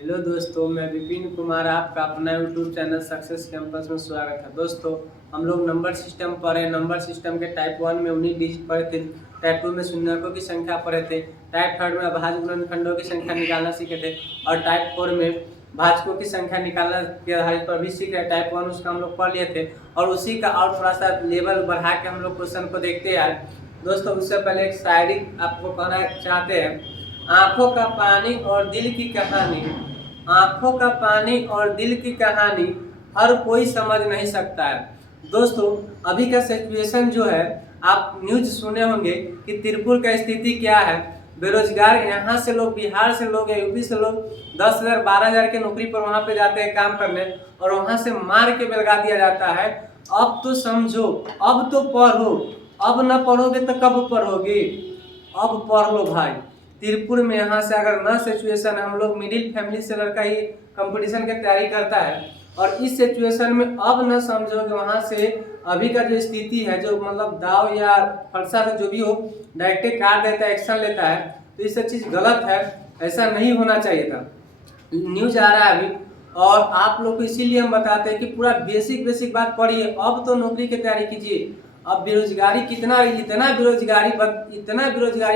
Hello दोस्तों, मैं विपिन कुमार आपका अपना यूट्यूब चैनल सक्सेस कैंपस में स्वागत है। दोस्तों, हम लोग नंबर सिस्टम पढ़े। नंबर सिस्टम के टाइप 1 में 19 डिजिट पढ़े थे, टाइप 2 में शून्यकों की संख्या पढ़े थे, टाइप 3 में अभाज्य गुणनखंडों की संख्या निकालना सीखे थे और टाइप 4 में भाजकों की संख्या निकालना के आधारित पर भी सीख रहे। टाइप 1 उसका हम लोग पढ़ लिए थे और उसी का और थोड़ा सा लेवल बढ़ा के हम लोग क्वेश्चन को देखते हैं। दोस्तों, उससे पहले एक शायरी आपको कहना चाहते हैं। आंखों का पानी और दिल की कहानी, आंखों का पानी और दिल की कहानी हर कोई समझ नहीं सकता है। दोस्तों, अभी का सिचुएशन जो है, आप न्यूज सुने होंगे कि त्रिपुर का स्थिति क्या है। बेरोजगार यहाँ से लोग, बिहार से लोग या यूपी से लोग 10,000 12,000 के नौकरी पर वहाँ पे जाते हैं काम करने और वहाँ से मार के बेलगा दिया जाता है। अब तो समझो, अब तो पढ़ो, अब न पढ़ोगे तो कब पढ़ोगे? अब पढ़ लो भाई। तिरपुर में यहाँ से अगर न सिचुएशन, हम लोग मिडिल फैमिली से लड़का ही कंपटीशन की तैयारी करता है और इस सिचुएशन में अब न समझो कि वहाँ से अभी का जो स्थिति है, जो मतलब दाव या फरसा से जो भी हो डायरेक्ट काट देता है, एक्शन लेता है, तो ये सब चीज़ गलत है। ऐसा नहीं होना चाहिए था। न्यूज आ रहा है अभी और आप लोग को इसीलिए हम बताते हैं कि पूरा बेसिक बेसिक बात पढ़िए। अब तो नौकरी की तैयारी कीजिए। अब बेरोजगारी इतना बेरोजगारी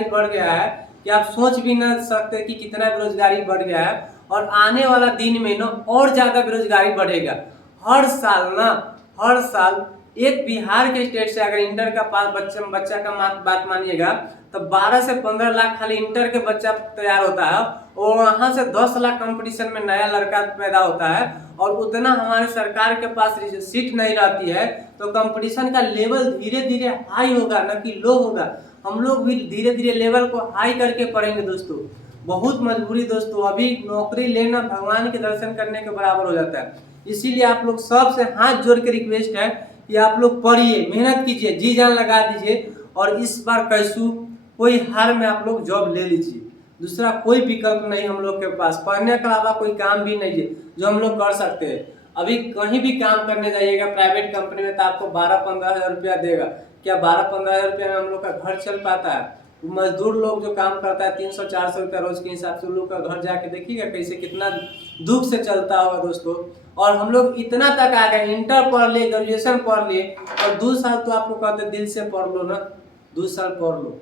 बढ़ गया है कि आप सोच भी ना सकते कि कितना बेरोजगारी बढ़ गया है और आने वाला दिन में ना और ज्यादा बेरोजगारी बढ़ेगा। हर साल एक बिहार के स्टेट से अगर इंटर का पास बच्चा का बात मानिएगा तो 12 से 15 लाख खाली इंटर के बच्चा तैयार होता है और वहां से 10 लाख कंपटीशन में नया लड़का पैदा होता है और उतना हमारे सरकार के पास सीट नहीं रहती है, तो कंपटीशन का लेवल धीरे धीरे हाई होगा, न कि लो होगा। हम लोग भी धीरे धीरे लेवल को हाई करके पढ़ेंगे। दोस्तों, बहुत मजबूरी दोस्तों, अभी नौकरी लेना भगवान के दर्शन करने के बराबर हो जाता है। इसीलिए आप लोग सबसे हाथ जोड़ के रिक्वेस्ट है कि आप लोग पढ़िए, मेहनत कीजिए, जी जान लगा दीजिए और इस बार कैसू कोई हार में आप लोग जॉब ले लीजिए। दूसरा कोई विकल्प नहीं हम लोग के पास, पढ़ने के अलावा कोई काम भी नहीं है जो हम लोग कर सकते हैं। अभी कहीं भी काम करने जाइएगा प्राइवेट कंपनी में तो आपको 12-15 हज़ार रुपया देगा। क्या 12-15 हज़ार रुपया में हम लोग का घर चल पाता है? मजदूर लोग जो काम करता है 300-400 रुपया रोज के हिसाब से, उन लोग का घर जाके देखिएगा कैसे कितना दुख से चलता होगा दोस्तों। और हम लोग इतना तक आ गए, इंटर पढ़ लिए, ग्रेजुएशन पढ़ लिए और 2 साल तो आपको कहते दिल से पढ़ लो ना, 2 साल पढ़ लो।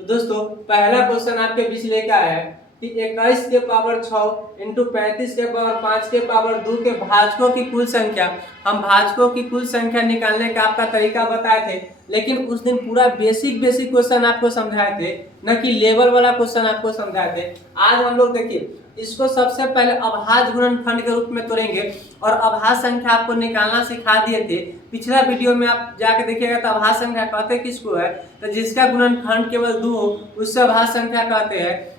तो दोस्तों, पहला क्वेश्चन आपके बीच लेकर है कि 21 के पावर 6 इंटू 35 के पावर 5 के पावर 2 के भाजकों की कुल संख्या। हम भाजकों की कुल संख्या निकालने का आपका तरीका बताए थे, लेकिन उस दिन पूरा बेसिक क्वेश्चन आपको समझाए थे, न कि लेवल वाला क्वेश्चन आपको समझाए थे। आज हम लोग देखिए इसको सबसे पहले अभाज्य गुणनखंड के रूप में तोड़ेंगे और अभाज्य संख्या आपको निकालना सिखा दिए थे। पिछला वीडियो में आप जाके देखिएगा तो अभाज्य संख्या कहते किसको है, तो जिसका गुणनखंड केवल 2 हो उससे अभाज्य संख्या कहते हैं।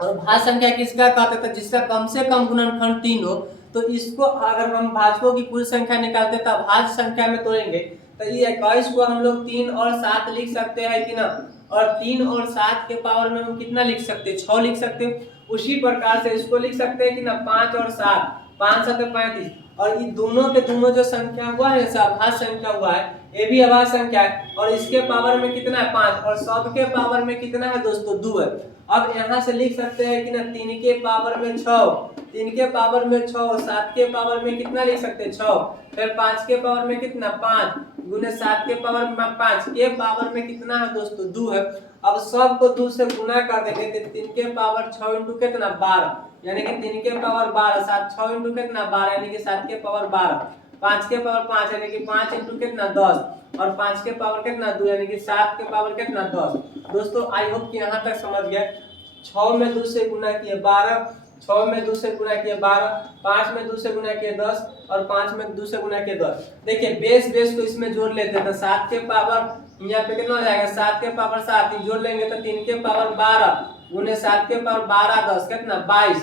और भाज्य संख्या किसका कहते थे, जिसका कम से कम गुणनखंड 3 हो। तो इसको अगर हम भाजकों की कुल संख्या निकालते तो अभाज्य संख्या में तोड़ेंगे तो ये 21 को हम लोग 3 और 7 लिख सकते हैं कि ना, और 3 और 7 के पावर में हम कितना लिख सकते हैं, 6 लिख सकते हैं। उसी प्रकार से इसको लिख सकते हैं कि ना 5 और 7, 5 7 35, और ये दोनों के दोनों जो संख्या हुआ है अभाज्य संख्या हुआ है, ये भी अभाज्य संख्या है और इसके पावर में कितना है 5 और सब के पावर में कितना है दोस्तों 2 है। अब यहाँ से लिख सकते हैं कि ना 3 के पावर में 6, 3 के पावर में 6, 7 के पावर में कितना लिख सकते हैं 6, फिर 5 के पावर में कितना 5 गुने 7 के पावर में 5 के पावर में कितना है दोस्तों 2 है। अब सबको 2 से गुना कर देंगे तो 3 के पावर 6 इंटू कितना 12, यानी कि 3 के पावर 12, 7 6 इंटू कितना 12 यानी कि 7 के पावर 12, 5 के पावर 5 यानी कि 5 इंटू कितना 10 और 5 के पावर कितना 2 यानी कि 7 के पावर कितना 10। दोस्तों, आई होप कि यहाँ तक समझ गए। 6 में 2 से गुना किए 12, 6 में 2 से गुना किए 12, 5 में 2 से गुना किए 10 और 5 में 2 से गुना किए 10। देखिए बेस को इसमें जोड़ लेते हैं तो 7 के पावर यहाँ पे कितना हो जाएगा 7 के पावर 7 जोड़ लेंगे तो 3 के पावर 12 गुने 7 के पावर 12 10 कितना 22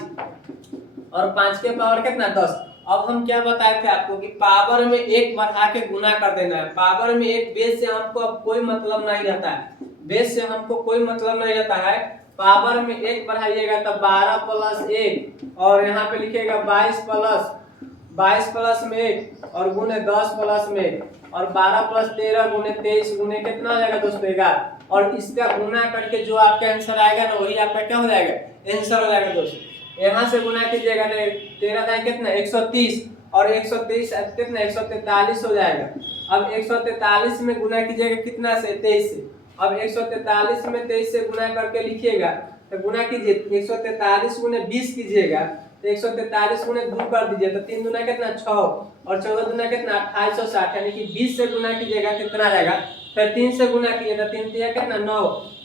और 5 के पावर कितना 10। अब हम क्या बताए थे आपको कि पावर में 1 बढ़ा के गुना कर देना है। पावर में 1, बेस से हमको अब कोई मतलब नहीं रहता है, बेस से हमको कोई मतलब नहीं रहता है। पावर में 1 बढ़ाइएगा तो 12 प्लस 1 और यहाँ पे लिखिएगा 22 प्लस में 1 और गुने 10 प्लस में 1 और 12 प्लस 13 गुने 23 गुने कितना हो जाएगा दोस्तों 11 और इसका गुना करके जो आपका आंसर आएगा ना वही आपका क्या हो जाएगा आंसर हो जाएगा दोस्तों। यहाँ से गुना कीजिएगा तो 13 दाई कितना 130 और 130 कितना 143 हो जाएगा। अब 143 में गुना कीजिएगा कितना से 23 से। अब 143 में 23 से गुना करके लिखिएगा तो गुना कीजिए 143 गुने 20 कीजिएगा तो 143 गुने 2 कर दीजिए तो 3 दूना कितना 6 और 14 दूना कितना 2860 यानी कि 20 से गुना कीजिएगा कितना रहेगा। फिर 3 से गुना कीजिए तो 3 तिया कितना 9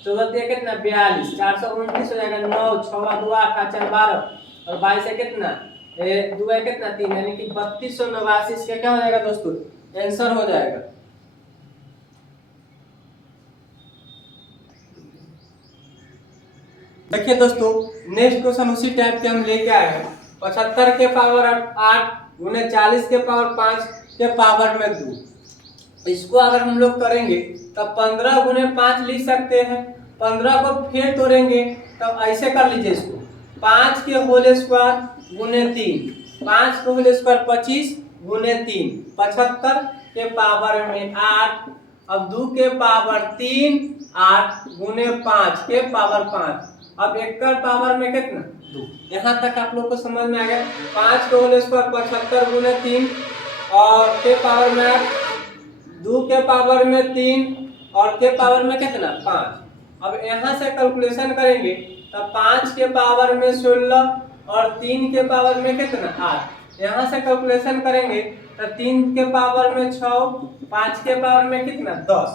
14 तिया कितना 42 429 हो जाएगा। 9 6 2 8 4 12 और 22 से कितना 2 है कितना 3 यानी कि 3289 इसका क्या हो जाएगा दोस्तों आंसर हो जाएगा। देखिए दोस्तों नेक्स्ट क्वेश्चन उसी टाइप के हम लेके आए हैं। 75 के पावर 8 गुने 40 के पावर 5 के पावर में 2। इसको अगर हम लोग करेंगे तब 15 गुने 5 लिख सकते हैं। 15 को फिर तोड़ेंगे तब ऐसे कर लीजिए इसको 5 के होल स्क्वायर गुने 3 5 के होल स्क्वायर 25 गुने 3 75 के पावर में 8 अब 2 के पावर 3 8 गुने 5 के पावर 5 अब 1 का पावर में कितना 2। यहाँ तक आप लोग को समझ में आ गया। 5 के होल स्क्वायर 75 गुने 3 और के पावर में 8 2 के पावर में 3 और के पावर में कितना 5। अब यहाँ से कैलकुलेशन करेंगे तब 5 के पावर में 16 और 3 के पावर में कितना 8। यहाँ से कैलकुलेशन करेंगे तब 3 के पावर में 6 5 के पावर में कितना 10।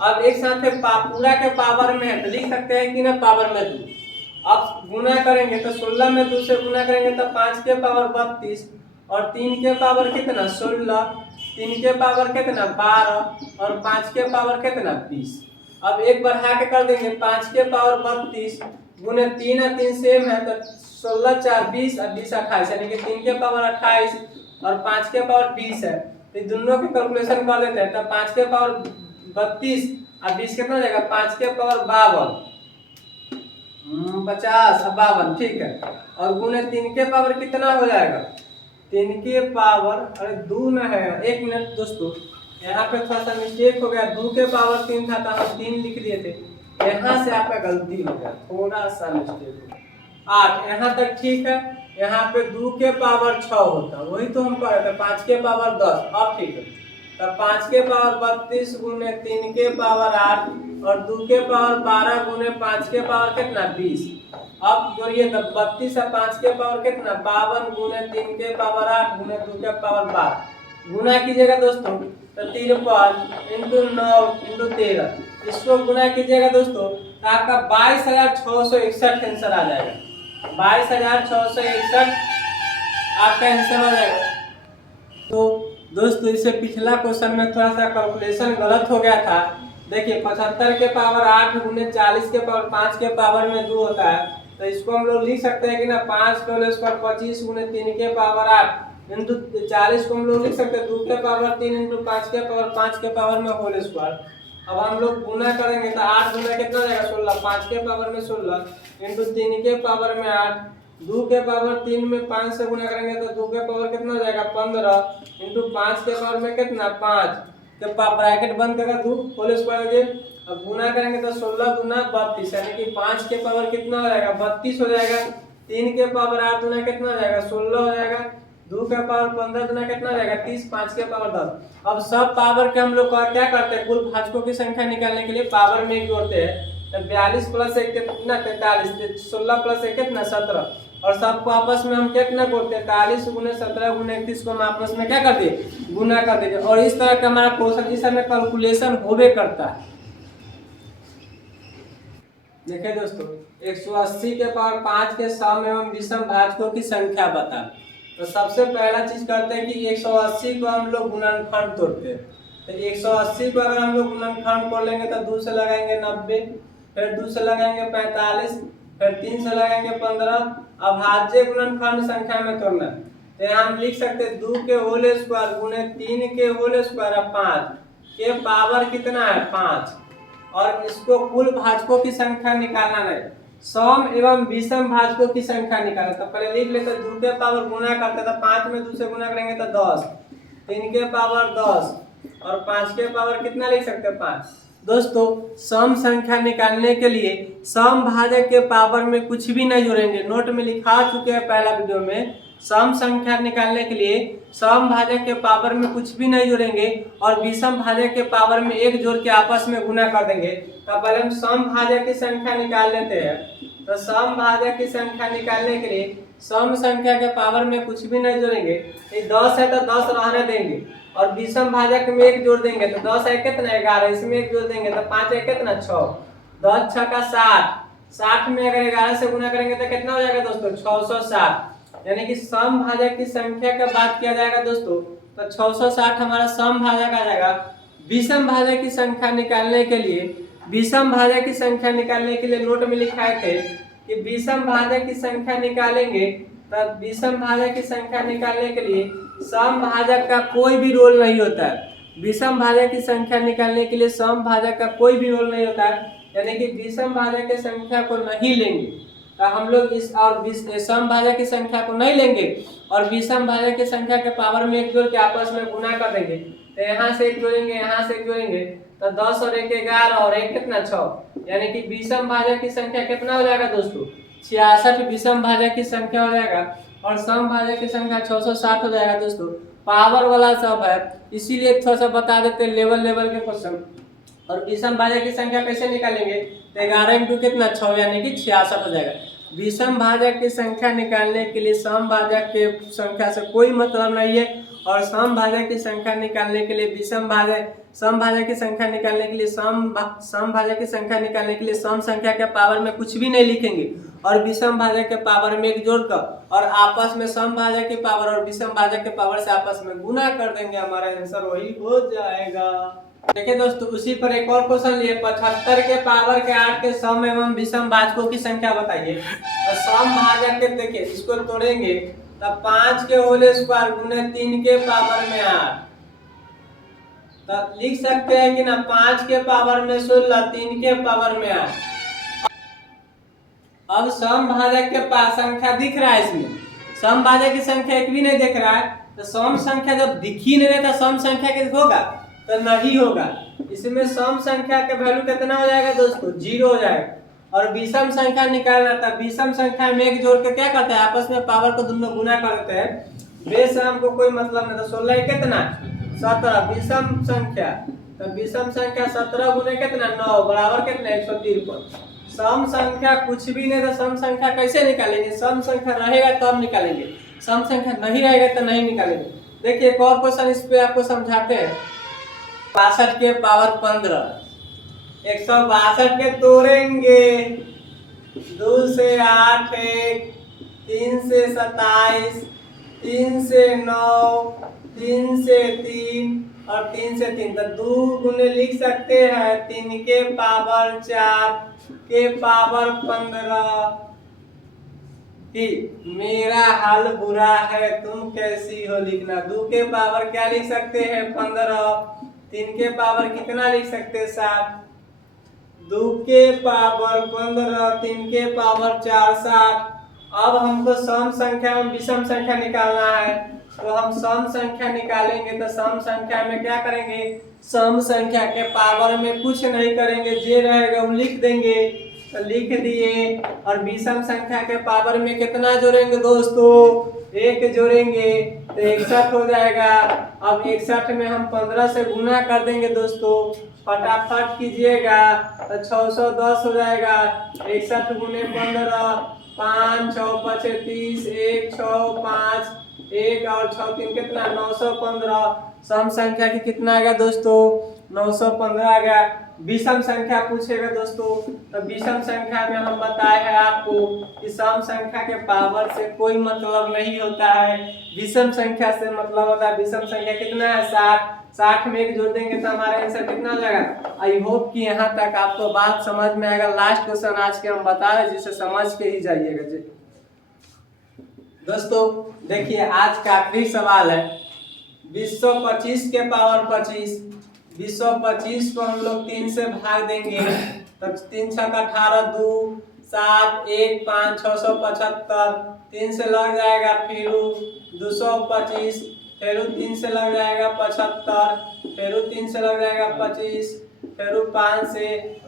अब एक साथ पूरा के पावर में है तो लिख सकते हैं कि ना पावर में 2। अब गुना करेंगे तो 16 में 2 से गुना करेंगे तो 5 के पावर 32 और 3 के पावर कितना 16 3 के पावर कितना 12 और 5 के पावर कितना 20। अब एक बढ़ा के कर देंगे 5 के पावर 32 गुने 3 और 3 सेम है तो 16 4 20 और 20 28 यानी कि 3 के पावर 28 और 5 के पावर 20 है तो दोनों की कैलकुलेशन कर लेते हैं। तब 5 के पावर 32 और 20 कितना हो जाएगा 5 के पावर 52 50 और 52 ठीक है। और गुने 3 के पावर कितना हो जाएगा 3 के पावर अरे 2 में है 1 मिनट दोस्तों यहाँ पे थोड़ा सा मिस्टेक हो गया। 2 के पावर 3 था तो हम 3 लिख दिए थे यहाँ से आपका गलती हो गया थोड़ा सा मिस्टेक हो गया। 8 यहाँ तक ठीक है। यहाँ पे 2 के पावर 6 होता वही तो हम कह रहे थे 5 के पावर 10 अब ठीक है। तब 5 के पावर 32 गुने 3 के पावर 8 और 2 के पावर 12 गुने 5 के पावर कितना 20। अब जोड़िए तब 32 और 5 के पावर कितना 52 गुने 3 के पावर 8 गुने 2 के पावर 12 गुना कीजिएगा दोस्तों तो 53 इंटू 9 इंटू 13 इसको गुना कीजिएगा दोस्तों तो आपका 22,661 आंसर आ जाएगा। 22,661 आपका आंसर हो जाएगा। तो दोस्तों इससे पिछला क्वेश्चन में थोड़ा सा कैलकुलेशन गलत हो गया था। देखिए 75 के पावर 8 गुने 40 के पावर 5 के पावर में 2 होता है तो इसको हम लोग लिख सकते हैं कि ना 5 के होल स्क्वायर 25 गुने 3 के पावर 8 इंटू 40 को हम लोग लिख सकते हैं 2 के पावर 3 इंटू 5 के पावर 5 के पावर में होल स्क्वायर। अब हम लोग गुना करेंगे तो 8 गुना कितना हो जाएगा 16 5 के पावर में 16 इंटू 3 के पावर में 8 2 के पावर 3 में 5 से गुना करेंगे तो 2 के पावर कितना हो जाएगा 15 इंटू 5 के पावर में कितना 5 के ब्रैकेट बंद करके 2 होल स्क्वायर हो गया। अब गुना करेंगे तो 16 गुना 32 यानी कि 5 के पावर कितना हो जाएगा 32 हो जाएगा। 3 के पावर 8 गुना कितना हो जाएगा 16 हो जाएगा। 2 के पावर 15 गुना कितना हो जाएगा 30 5 के पावर 10। अब सब पावर के हम लोग क्या करते हैं कुल भाजकों की संख्या निकालने के लिए पावर में जोड़ते हैं तो 42 प्लस 1 कितना 43 16 प्लस 1 कितना 17 और सबको आपस में हम कितना करते हैं 43 गुने 17 गुने 31 को हम आपस में क्या कर दिए गुना कर देंगे। और इस तरह का हमारा क्वेश्चन इस समय कैलकुलेशन होबे करता है। देखिए दोस्तों 180 के पावर 5 के सम एवं विषम भाजकों की संख्या बता। तो सबसे पहला चीज करते हैं कि 180 को हम लोग गुणनखंड तोड़ते हैं। तो 180 को अगर हम लोग गुणनखंड कर लेंगे तो 2 से लगाएंगे 90 फिर 2 से लगाएंगे 45 फिर 3 से लगाएंगे 15। अब भाज्य गुणनखंड संख्या में तोड़ना तो यहाँ हम लिख सकते हैं 2 के होल स्क्वायर गुने 3 के होल स्क्वायर 5 के पावर कितना है 5 और इसको कुल भाजकों की संख्या निकालना है सम एवं विषम भाजकों की संख्या निकालना। तो पहले लिख लेते 2 के पावर गुना करते तो 5 में 2 से गुना करेंगे तो 10 3 के पावर 10 और 5 के पावर कितना लिख सकते हैं 5 दोस्तों सम संख्या निकालने के लिए सम भाजक के पावर में कुछ भी नहीं जोड़ेंगे। नोट में लिखा चुके हैं पहला वीडियो में। सम संख्या निकालने के लिए सम भाजक के पावर में कुछ भी नहीं जोड़ेंगे और विषम भाजक के पावर में एक जोड़ के आपस में गुना कर देंगे। तो पहले हम सम भाजक की संख्या निकाल लेते हैं। तो सम भाजक की संख्या निकालने के लिए सम संख्या के पावर में कुछ भी नहीं जोड़ेंगे। ये 10 है तो 10 रहने देंगे और विषम भाजक में एक जोड़ देंगे तो 10 है कितना 11, इसमें एक जोड़ देंगे तो 5 है कितना 6, 10 6 का 60, 60 में अगर 11 से गुना करेंगे तो कितना हो जाएगा दोस्तों 660। यानी कि सम भाजक की संख्या का बात किया जाएगा दोस्तों तो 660 हमारा सम भाजक आ जाएगा। विषम भाजक की संख्या निकालने के लिए नोट में लिखाए थे कि विषम भाजक की संख्या निकालेंगे। तब विषम भाजक की संख्या निकालने के लिए सम भाजक का कोई भी रोल नहीं होता है। विषम भाजक की संख्या निकालने के लिए सम भाजक का कोई भी रोल नहीं होता है, यानी कि विषम भाजक की संख्या को नहीं लेंगे तो हम लोग इस और सम भाजक की संख्या को नहीं लेंगे और विषम भाजक की संख्या के पावर में एक जोड़ के आपस में गुना कर देंगे। तो यहाँ से एक जोड़ेंगे, यहाँ से एक जोड़ेंगे तो 10 और 1 11 और 1 कितना 6, यानी कि विषम भाजक की संख्या कितना हो जाएगा दोस्तों 66 विषम भाजक की संख्या हो जाएगा और सम भाजक की संख्या 660 हो जाएगा। दोस्तों पावर वाला सब है इसीलिए थोड़ा सा बता देते हैं लेवल के क्वेश्चन। और विषम भाजक की संख्या कैसे निकालेंगे तो 11 इंटू कितना 6 यानी कि 66 हो जाएगा। विषम भाजक की संख्या निकालने के लिए सम भाजक के संख्या से कोई मतलब नहीं है और सम भाजक की संख्या निकालने के लिए सम भाजक की संख्या निकालने के लिए सम भाजक की संख्या निकालने के लिए सम संख्या के पावर में कुछ भी नहीं लिखेंगे और विषम भाजक के पावर में एक जोड़कर और आपस में सम भाजक के पावर और विषम भाजक के पावर से आपस में गुना कर देंगे, हमारा आंसर वही हो जाएगा। देखिए दोस्तों उसी पर एक और क्वेश्चन लिए 75 के पावर के 8 के सम एवं विषम भाजकों की संख्या बताइए। और सम भाजक के देखिए इसको तोड़ेंगे तब 5 के होल स्क्वायर गुने 3 के पावर में 8, तब लिख सकते हैं कि ना 5 के पावर में 16 3 के पावर में 8। अब सम भाजक के पास संख्या दिख रहा है, इसमें सम भाजक की संख्या एक भी नहीं दिख रहा है तो सम संख्या जब दिख ही नहीं रहा सम संख्या के होगा तो नहीं होगा। इसमें सम संख्या का वैल्यू कितना हो जाएगा दोस्तों 0 हो जाएगा। और विषम संख्या निकालना था, विषम संख्या में एक जोड़ के क्या करते हैं आपस में पावर को दोनों गुना करते हैं। बेसम को कोई मतलब नहीं, तो 16 कितना 17 विषम संख्या, तो विषम संख्या 17 गुने कितना 9 बराबर कितना 153। सम संख्या कुछ भी नहीं तो सम संख्या कैसे निकालेंगे, सम संख्या रहेगा तब निकालेंगे, सम संख्या नहीं रहेगा तो नहीं निकालेंगे। देखिए एक और क्वेश्चन इस पे आपको समझाते हैं। 62 के पावर 15, 162 के तोड़ेंगे 2 से 8 1, 3 से 27, 3 से 9, 3 से 3 और 3 से 3, तो 2 गुने लिख सकते हैं 3 के पावर 4 के पावर 15। मेरा हाल बुरा है तुम कैसी हो लिखना। 2 के पावर क्या लिख सकते हैं 15, 3 के पावर कितना लिख सकते हैं 7, 2 के पावर 15, 3 के पावर 4 7। अब हमको सम संख्या और विषम संख्या निकालना है तो हम सम संख्या निकालेंगे तो सम संख्या में क्या करेंगे सम संख्या के पावर में कुछ नहीं करेंगे, जे रहेगा वो लिख देंगे तो लिख दिए। और विषम संख्या के पावर में कितना जोड़ेंगे दोस्तों 1 जोड़ेंगे तो 61 हो जाएगा। अब 61 में हम 15 से गुना कर देंगे दोस्तों, फटाफट कीजिएगा तो 610 हो जाएगा। 61 गुने 15 5 6 5 30, 1 6 5 1 और 6 3 कितना 915। सम संख्या की कितना आएगा दोस्तों 915 आ गया। विषम संख्या पूछेगा दोस्तों तो विषम संख्या में हम बताए हैं आपको कि सम संख्या के पावर से कोई मतलब नहीं होता है, विषम संख्या से मतलब होता है। विषम संख्या कितना है 60, 60 में 1 जोड़ देंगे तो हमारा आंसर कितना हो जाएगा। आई होप कि यहाँ तक आपको बात समझ में आएगा। लास्ट क्वेश्चन आज के हम बता रहे जिसे समझ के ही जाइएगा जी। दोस्तों देखिए आज का आखिरी सवाल है 225 के पावर 25। 225 को हम लोग 3 से भाग देंगे तो 3 6 18 2 7 1 5 675, 3 से लग जाएगा फिर 225, फिर 3 से लग जाएगा 75, फिर 3 से लग जाएगा 25, फिर 5 से,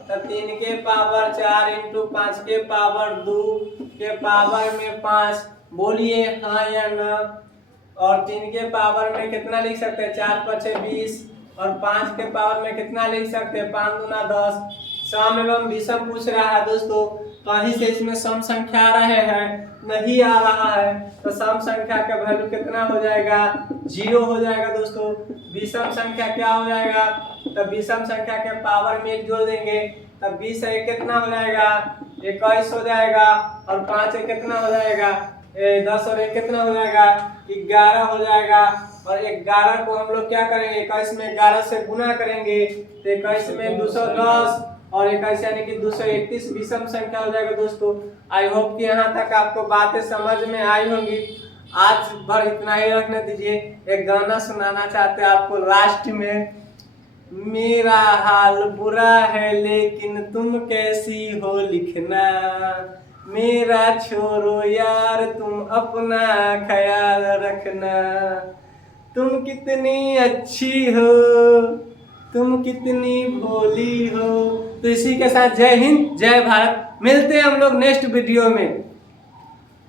तो 3 के पावर 4 इंटू 5 के पावर 2 के पावर में 5। बोलिए हाँ या ना। और 3 के पावर में कितना लिख सकते हैं, 4 5 20, और 5 के पावर में कितना लिख सकते हैं, 5 दूना 10। सम एवं विषम पूछ रहा है दोस्तों, कहीं से इसमें सम संख्या आ रहे हैं, नहीं आ रहा है, तो सम संख्या का वैल्यू कितना हो जाएगा, 0 हो जाएगा दोस्तों। विषम संख्या क्या हो जाएगा, तो विषम संख्या के पावर में 1 जोड़ देंगे, तब 20 से कितना हो जाएगा, 21 हो जाएगा, और 5 से कितना हो जाएगा, 10 और 1 कितना हो जाएगा, 11 हो जाएगा। और 11 को हम लोग क्या करेंगे, 21 में 11 से गुना करेंगे, तो 21 में 210 और 21 यानी कि 231 विषम संख्या हो जाएगा दोस्तों। आई होप कि यहाँ तक आपको बातें समझ में आई होंगी। आज भर इतना ही रखने दीजिए। एक गाना सुनाना चाहते हैं आपको लास्ट में। मेरा हाल बुरा है लेकिन तुम कैसी हो लिखना, मेरा छोड़ो यार तुम अपना ख्याल रखना, तुम कितनी अच्छी हो, तुम कितनी भोली हो। तो इसी के साथ जय हिंद जय भारत, मिलते हैं हम लोग नेक्स्ट वीडियो में।